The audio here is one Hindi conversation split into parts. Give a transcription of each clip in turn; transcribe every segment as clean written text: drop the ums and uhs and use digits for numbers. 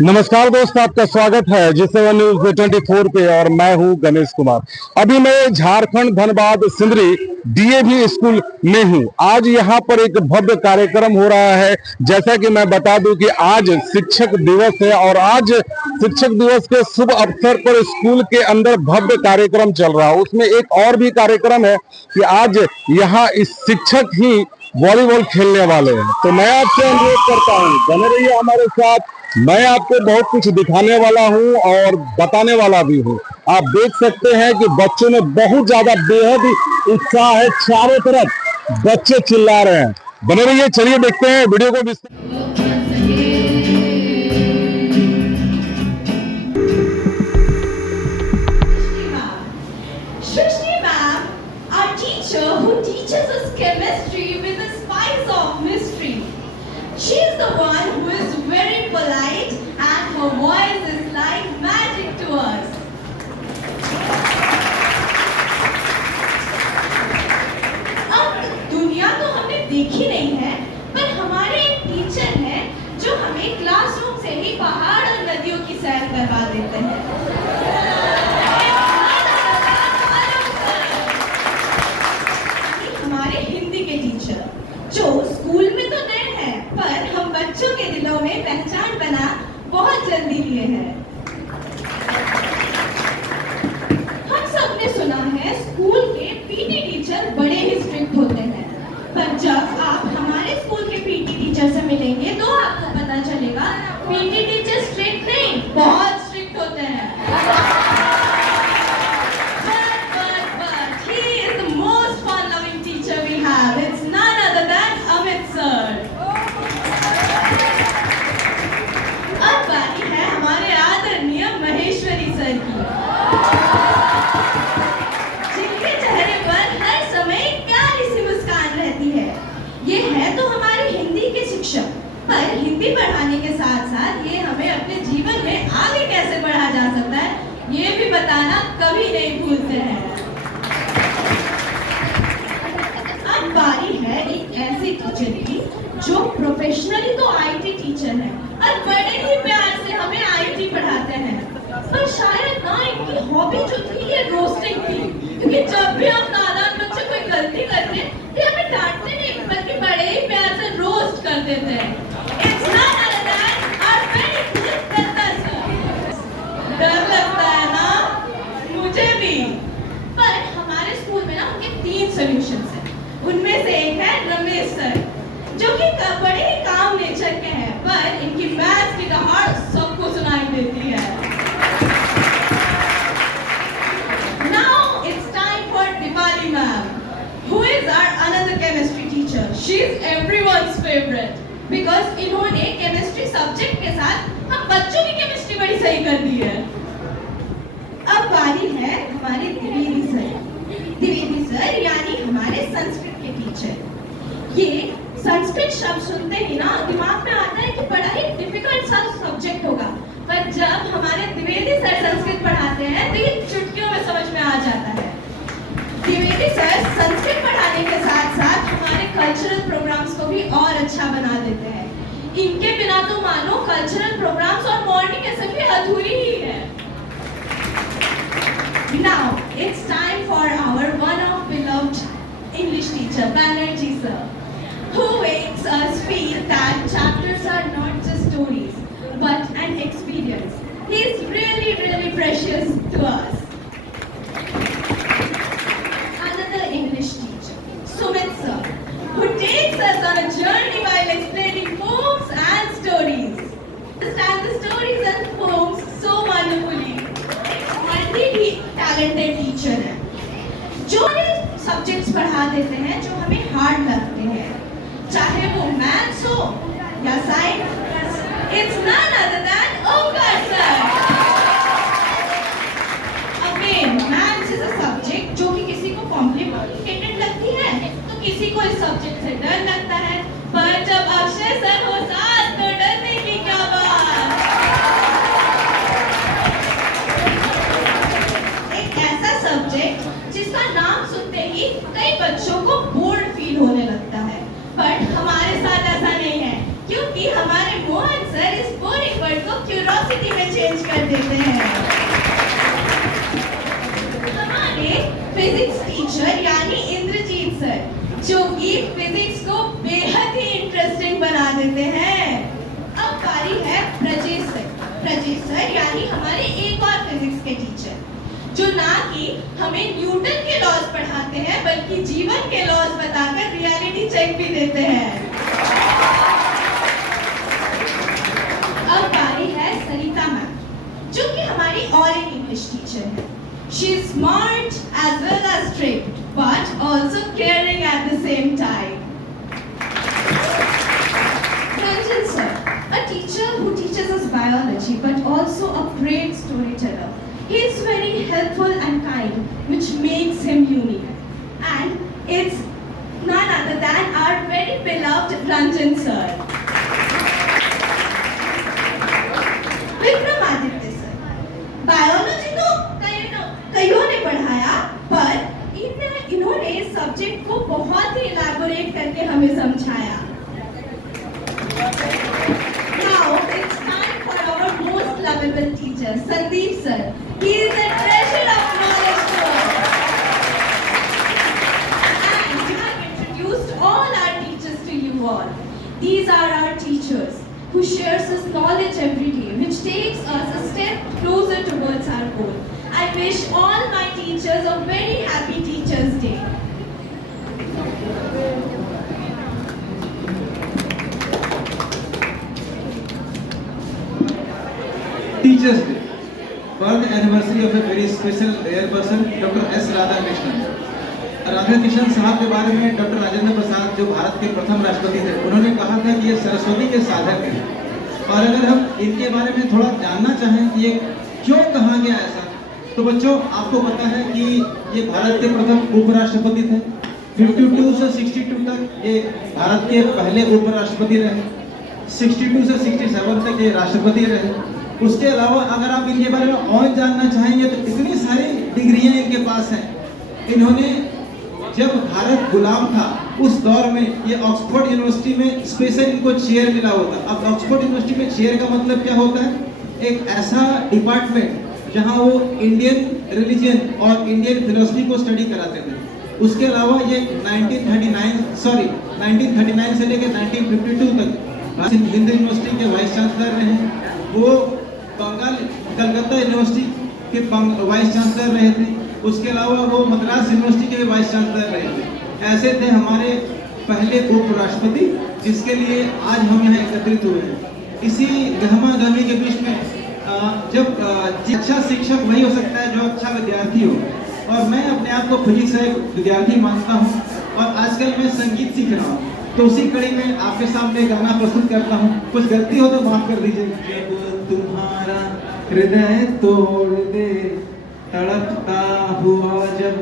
नमस्कार दोस्त, आपका स्वागत है G7 न्यूज 24 पे और मैं हूं गणेश कुमार। अभी मैं झारखंड धनबाद सिंदरी डीएवी स्कूल में हूं। आज यहां पर एक भव्य कार्यक्रम हो रहा है। जैसा कि मैं बता दूं कि आज शिक्षक दिवस है और आज शिक्षक दिवस के शुभ अवसर पर स्कूल के अंदर भव्य कार्यक्रम चल रहा है। उसमें एक और भी कार्यक्रम है कि आज यहाँ इस शिक्षक ही वॉलीबॉल खेलने वाले हैं। तो मैं आपसे अनुरोध करता हूँ, बने रहिए हमारे साथ। मैं आपको बहुत कुछ दिखाने वाला हूं और बताने वाला भी हूं। आप देख सकते हैं कि बच्चों में बहुत ज्यादा बेहद ही उत्साह है। चारों तरफ बच्चे चिल्ला रहे हैं। बने रहिए, चलिए देखते हैं वीडियो को विस्तार। She is the one who is very polite and her voice is like magic to us. अब दुनिया तो हमने देखी नहीं है, पर हमारे एक टीचर हैं जो हमें क्लासरूम से ही पहाड़ और नदियों की सैर करवा देते हैं। हमारे हिंदी के टीचर जो स्कूल में तो नए हैं, पर हम बच्चों के दिलों में पहचान बना बहुत जल्दी लिए हैं। हम सब ने सुना है स्कूल के पीटी टीचर बड़े ही स्ट्रिक्ट होते हैं, पर जब आप हमारे स्कूल के पीटी टीचर से मिलेंगे तो आपको पता चलेगा पीटी टीचर स्ट्रिक्ट नहीं, बहुत स्ट्रिक्ट होते हैं। जिनके चेहरे पर हर समय प्यारी सी मुस्कान रहती है। ये है तो हमारे हिंदी के शिक्षक, पर हिंदी पढ़ाने के साथ साथ ये हमें अपने जीवन में आगे कैसे बढ़ा जा सकता है, ये भी बताना कभी नहीं भूलते हैं। अब बारी है एक ऐसी टीचर की जो प्रोफेशनली तो आईटी टीचर है और बड़े ही प्यार से हमें आईटी पढ़ाते हैं, पर शायद ना इनकी हॉबी जो थी ये रोस्टिंग थी, क्योंकि जब भी हम नादान बच्चे कोई गलती करते तो हमें डांटते नहीं बल्कि बड़े ही प्यार से रोस्ट कर देते हैं। It's not other than our very good Datta sir. डर लगता है ना? मुझे भी। पर हमारे स्कूल में ना उनके 3 सॉल्यूशंस हैं। उनमें से एक है रमेश सर, जो कि बड़े ही काम नेचर के हैं, पर इनकी मैथ्स की दहाड़ सबको सुनाई देती है। Who is our another chemistry teacher? She is everyone's favorite because इन्होंने केमिस्ट्री सब्जेक्ट के साथ हम बच्चों की केमिस्ट्री बड़ी सही कर दी है। अब बारी है हमारे द्विवेदी सर। द्विवेदी सर यानी हमारे संस्कृत के टीचर। ये संस्कृत शब्द सुनते ही ना दिमाग में आता है कि बड़ा ही डिफिकल्ट सा सब्जेक्ट होगा, पर जब हमारे द्विवेदी सर संस्कृत पढ़ाते हैं तो ये चुटकियों में समझ में आ जाता है। द्विवेदी सर संस्कृत पढ़ाने के साथ साथ हमारे कल्चरल प्रोग्राम्स को भी और अच्छा बना देते हैं। इनके बिना तो मानो कल्चरल प्रोग्राम्स और मॉर्निंग असेंबली अधूरी ही है। Now it's time for our one of beloved English teacher Banerjee sir, who makes us feel that chapters are not just stories but an experience. He is really precious to us. English teacher, Sumit sir, who takes us on a journey while explaining poems and stories. Understand the stories and poems so wonderfully. Multi-talented teacher है, जो सब्जेक्ट्स पढ़ा देते हैं जो हमें हार्ड लगते हैं, चाहे वो मैथ्स हो या science. It's none other than Omkar sir. Again, maths is a subject जो कि किसी को कॉम्प्लिकेटेड लगती है तो किसी को इस सब्जेक्ट से डर लगता है, पर जब अक्षय सर हो साथ तो डरने की क्या बात। एक ऐसा सब्जेक्ट जिसका नाम सुनते ही कई बच्चों को बोर्ड फील होने लगता है, बट हमारे साथ ऐसा नहीं है, क्योंकि हमारे मोहन सर इस बोरिंग वर्ड क्यूरोसिटी में चेंज कर देते हैं। हमारे फिजिक्स टीचर यानी इंद्रजीत सर, जो कि फिजिक्स को बेहद ही इंटरेस्टिंग बना देते हैं। अब बारी है प्रजेश सर। प्रजेश सर यानी हमारे एक और फिजिक्स के टीचर, जो ना कि हमें न्यूटन के लॉज पढ़ाते हैं बल्कि जीवन के लॉज बताकर रियलिटी चेक भी देते हैं। अब बारी है सरिता मैम, जो कि हमारी और एक इंग्लिश टीचर है। She is smart as well as strict, but also caring at the same time. Ranjan sir, a teacher who teaches us biology, but also a great storyteller. He is very helpful and kind, which makes him unique. And it's none other than our very beloved Ranjan sir. Vikramaditya sir, biology तो कईयों ने पढ़ाया, पर इन्होंने इस सब्जेक्ट को बहुत ही इलैबोरेट करके हमें समझाया। Now it's time for our most lovable teacher, Sandeep sir. He is a treasure of knowledge to us. And we have introduced all our teachers to you all. These are our teachers who shares us knowledge every day, which takes us a step closer towards our goal. I wish all my teachers a very happy Teachers' Day. Teachers' Day. Birth anniversary of a very special rare person, Dr. S. Radhakrishnan. Radhakrishnan साहब के बारे में डॉक्टर राजेंद्र प्रसाद, जो भारत के प्रथम राष्ट्रपति थे, उन्होंने कहा था कि ये सरस्वती के साधक हैं। और अगर हम इनके बारे में थोड़ा जानना चाहें कि ये क्यों कहा गया ऐसा, तो बच्चों आपको पता है कि ये भारत के प्रथम उपराष्ट्रपति थे। 52 से 62 तक ये भारत के पहले उपराष्ट्रपति रहे। 62 से 67 तक ये राष्ट्रपति रहे। उसके अलावा अगर आप इनके बारे में और जानना चाहेंगे तो इतनी सारी डिग्रियां इनके पास हैं। इन्होंने जब भारत गुलाम था उस दौर में ये ऑक्सफोर्ड यूनिवर्सिटी में स्पेशल इनको चेयर मिला हुआ था। अब ऑक्सफोर्ड यूनिवर्सिटी में चेयर का मतलब क्या होता है? एक ऐसा डिपार्टमेंट जहां वो इंडियन रिलीजन और इंडियन फिलोसफी को स्टडी कराते थे। उसके अलावा ये 1939 से लेकर 1952 तक हिंदू यूनिवर्सिटी के वाइस चांसलर रहे। वो बंगाल कलकत्ता यूनिवर्सिटी के वाइस चांसलर रहे थे। उसके अलावा वो मद्रास यूनिवर्सिटी के वाइस चांसलर रहे थे। ऐसे थे हमारे पहले उपराष्ट्रपति, जिसके लिए आज हम यहाँ एकत्रित हुए हैं। इसी गहमा गहमी के बीच में जब अच्छा शिक्षक वही हो सकता है जो अच्छा विद्यार्थी हो, और मैं अपने आप को फिजिक्स से एक विद्यार्थी मानता हूँ और आजकल मैं संगीत सीख रहा हूँ। तो उसी कड़ी में आपके सामने गाना प्रस्तुत करता हूँ। कुछ गलती हो तो माफ कर दीजिए। जब तुम्हारा हृदय तोड़ दे, तड़पता हुआ जब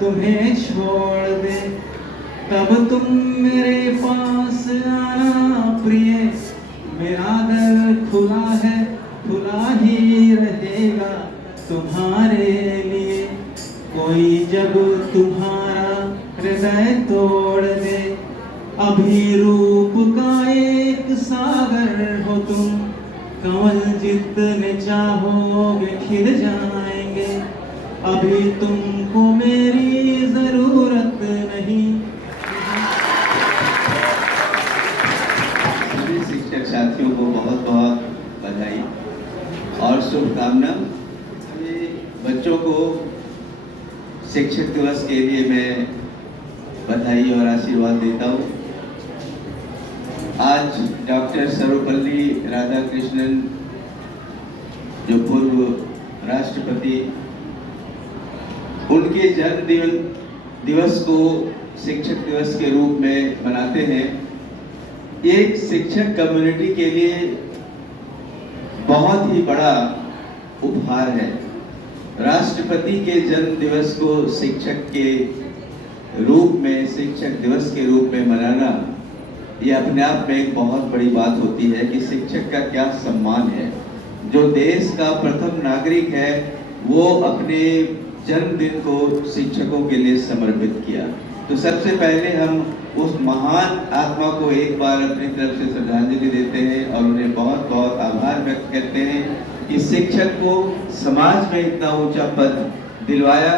तुम्हें छोड़ दे, तब तुम मेरे पास आना प्रिय, मेरा दर खुला है, खुला ही रहेगा तुम्हारे लिए। कोई जब तुम्हारा हृदय तोड़ दे, अभी रूप का एक सागर हो तुम, कमल जितने चाहोगे खिल जाएंगे, अभी तुमको मेरी जरूरत नहीं। सभी शिक्षक साथियों को बहुत बहुत बधाई और शुभकामना। बच्चों को शिक्षक दिवस के लिए मैं बधाई और आशीर्वाद देता हूँ। आज डॉक्टर सर्वपल्ली राधाकृष्णन, जो पूर्व राष्ट्रपति, उनके जन्म दिवस को शिक्षक दिवस के रूप में मनाते हैं। ये शिक्षक कम्युनिटी के लिए बहुत ही बड़ा उपहार है। राष्ट्रपति के जन्म दिवस को शिक्षक के रूप में, शिक्षक दिवस के रूप में मनाना, ये अपने आप में एक बहुत बड़ी बात होती है कि शिक्षक का क्या सम्मान है। जो देश का प्रथम नागरिक है वो अपने जन्मदिन को शिक्षकों के लिए समर्पित किया। तो तो सबसे पहले हम उस महान आत्मा को एक बार अपनी तरफ से श्रद्धांजलि देते हैं और उन्हें बहुत बहुत आभार व्यक्त करते हैं कि शिक्षक को समाज में इतना ऊंचा पद दिलवाया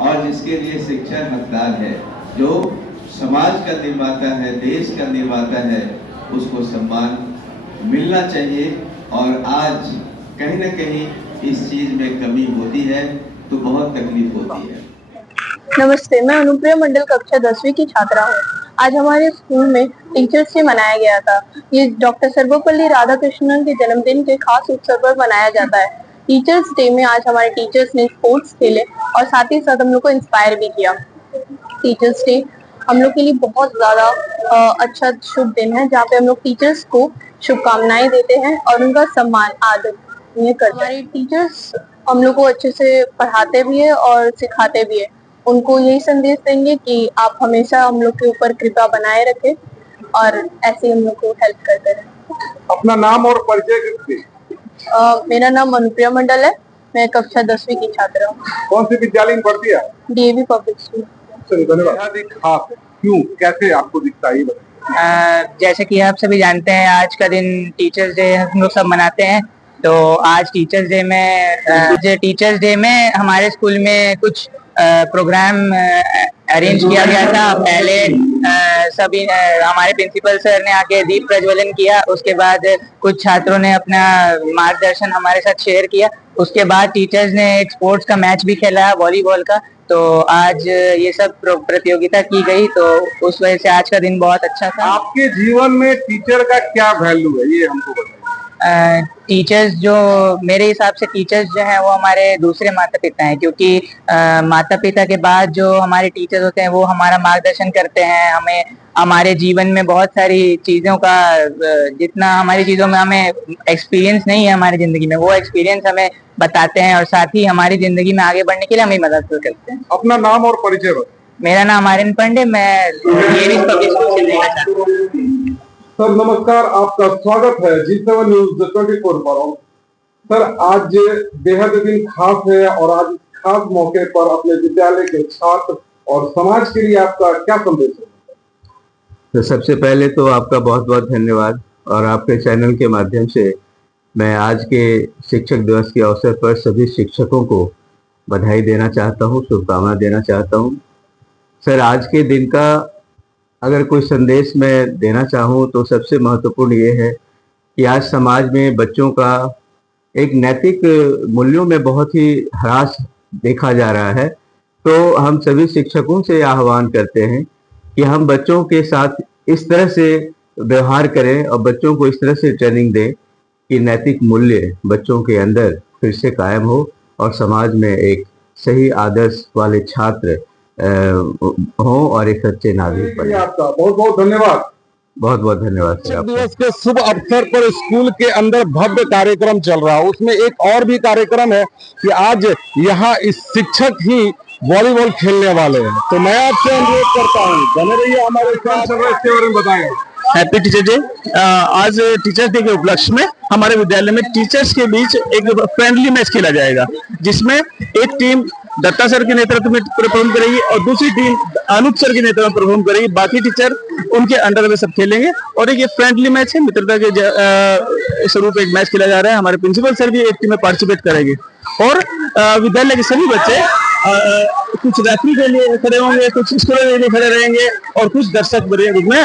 और जिसके लिए शिक्षक हकदार है। जो समाज का निर्माता है, देश का निर्माता है, उसको सम्मान मिलना चाहिए। और आज कहीं न कहीं इस चीज में कमी होती है तो बहुत तकलीफ होती है। नमस्ते, मैं अनुप्रिया मंडल कक्षा 10वीं की छात्रा हूँ। आज हमारे स्कूल में टीचर्स डे मनाया गया था। ये डॉक्टर सर्वपल्ली राधाकृष्णन के जन्मदिन के खास उत्सव पर मनाया जाता है। टीचर्स डे में आज हमारे टीचर्स ने स्पोर्ट्स खेले और साथ ही साथ हम लोग को इंस्पायर भी किया। टीचर्स डे हम लोग के लिए बहुत ज्यादा अच्छा शुभ दिन है, जहाँ पे हम लोग टीचर्स को शुभकामनाएं देते हैं और उनका सम्मान आदर ये करते हैं। हमारे टीचर्स हम लोग को अच्छे से पढ़ाते भी है और सिखाते भी है। उनको यही संदेश देंगे कि आप हमेशा हम लोग के ऊपर कृपा बनाए रखें और ऐसे हम लोग को हेल्प करते रहें। अपना नाम और परिचय दीजिए। मेरा नाम अनुप्रिया मंडल है। मैं कक्षा 10वीं की छात्रा हूँ। कौन से विद्यालय में पढ़ती है? DAV public school. चलिए, धन्यवाद। खास क्यों, कैसे आपको दिखता है ये बताइए। जैसे कि आप सभी जानते हैं, आज का दिन टीचर्स डे हम लोग सब मनाते हैं। तो आज टीचर्स डे में हमारे स्कूल में कुछ प्रोग्राम अरेंज किया गया था। पहले सभी हमारे प्रिंसिपल सर ने आके दीप प्रज्वलन किया। उसके बाद कुछ छात्रों ने अपना मार्गदर्शन हमारे साथ शेयर किया। उसके बाद टीचर्स ने एक स्पोर्ट्स का मैच भी खेला, वॉलीबॉल का। तो आज ये सब प्रतियोगिता की गई, तो उस वजह से आज का दिन बहुत अच्छा था। आपके जीवन में टीचर का क्या वैल्यू है, ये हमको बताइए। टीचर्स जो मेरे हिसाब से टीचर्स जो हैं वो हमारे दूसरे माता पिता हैं, क्योंकि माता पिता के बाद जो हमारे टीचर्स होते हैं वो हमारा मार्गदर्शन करते हैं। हमें हमारे जीवन में बहुत सारी चीज़ों का जितना हमारी चीज़ों में हमें एक्सपीरियंस नहीं है हमारी ज़िंदगी में, वो एक्सपीरियंस हमें बताते हैं और साथ ही हमारी ज़िंदगी में आगे बढ़ने के लिए हमें मदद करते हैं। अपना नाम और परिचय बताइए। मेरा नाम आर्यन पांडे, मैं डीएवी पब्लिक स्कूल से लेना चाहता हूँ। सर नमस्कार, आपका स्वागत है G7 न्यूज़ 24 पर। सर आज बेहद दिन खास है और आज खास मौके पर अपने विद्यालय के छात्र और समाज के लिए आपका क्या संदेश है? तो सबसे पहले तो आपका बहुत बहुत धन्यवाद, और आपके चैनल के माध्यम से मैं आज के शिक्षक दिवस के अवसर पर सभी शिक्षकों को बधाई देना चाहता हूँ, शुभकामना देना चाहता हूँ। सर आज के दिन का अगर कोई संदेश मैं देना चाहूँ तो सबसे महत्वपूर्ण ये है कि आज समाज में बच्चों का एक नैतिक मूल्यों में बहुत ही ह्रास देखा जा रहा है। तो हम सभी शिक्षकों से आह्वान करते हैं कि हम बच्चों के साथ इस तरह से व्यवहार करें और बच्चों को इस तरह से ट्रेनिंग दें कि नैतिक मूल्य बच्चों के अंदर फिर से कायम हो और समाज में एक सही आदर्श वाले छात्र हो और एक सच्चे नागरिक बने। आपका बहुत बहुत धन्यवाद। बहुत बहुत धन्यवाद सर। शिक्षक दिवस के शुभ अवसर पर स्कूल के अंदर भव्य कार्यक्रम चल रहा है। उसमें एक और भी कार्यक्रम है कि आज यहाँ इस शिक्षक ही वॉलीबॉल खेलने वाले हैं। तो मैं आपसे अनुरोध करता हूँ, बने रहिए हमारे साथ। इसके बारे में बताएं। Happy teacher day. आज टीचर्स डे के उपलक्ष्य में हमारे विद्यालय में टीचर्स के बीच एक फ्रेंडली मैच खेला जाएगा, जिसमें एक टीम दत्ता सर के नेतृत्व में परफॉर्म करेगी और दूसरी टीम अनूप सर के नेतृत्व में परफॉर्म करेगी। बाकी टीचर उनके अंडर में सब खेलेंगे और एक ये फ्रेंडली मैच है, मित्रता के स्वरूप एक मैच खेला जा रहा है। हमारे प्रिंसिपल सर भी एक टीम में पार्टिसिपेट करेंगे और विद्यालय के सभी बच्चे कुछ रेफरी के लिए खड़े होंगे, कुछ स्कोर के लिए खड़े रहेंगे और कुछ दर्शक के रूप में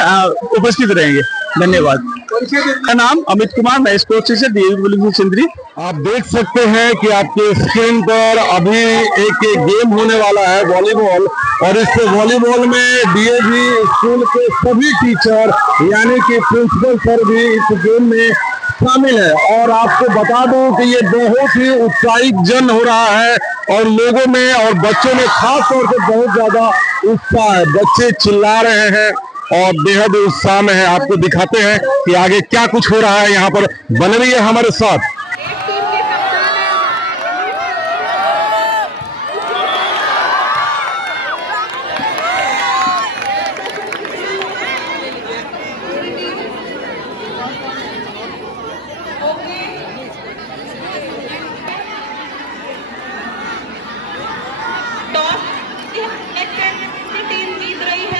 उपस्थित रहेंगे। धन्यवाद। मेरा नाम अमित कुमार, मैं sports teacher DAV public Sindri. आप देख सकते हैं कि आपके स्क्रीन पर अभी एक गेम होने वाला है वॉलीबॉल, और इस वॉलीबॉल में डीएवी स्कूल के सभी टीचर यानी कि प्रिंसिपल सर भी इस गेम में शामिल है। और आपको बता दूं कि ये बहुत ही उत्साहित जन हो रहा है और लोगों में और बच्चों में खास तौर से बहुत ज्यादा उत्साह है। बच्चे चिल्ला रहे हैं और बेहद उत्साह में है। आपको दिखाते हैं कि आगे क्या कुछ हो रहा है यहाँ पर। बने रहिए हमारे साथ। टॉस टीम जीत रही है।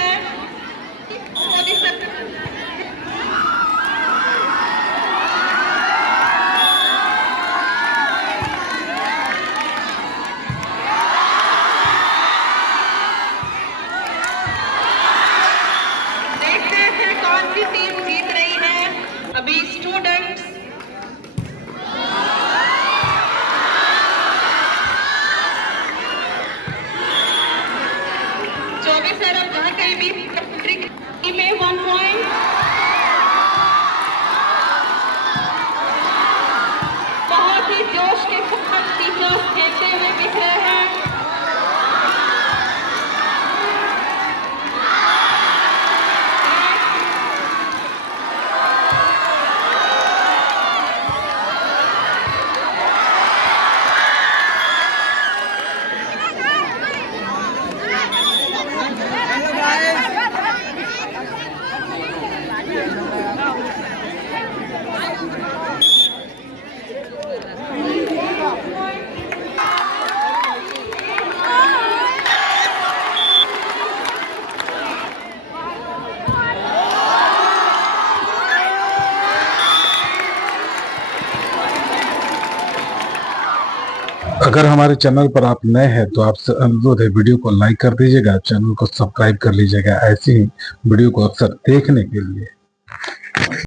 ही जोश के साथ टीचर्स खेलते हुए दिख रहे हैं। अगर हमारे चैनल पर आप नए हैं तो आपसे अनुरोध है वीडियो को लाइक कर दीजिएगा, चैनल को सब्सक्राइब कर लीजिएगा ऐसी ही वीडियो को अक्सर देखने के लिए।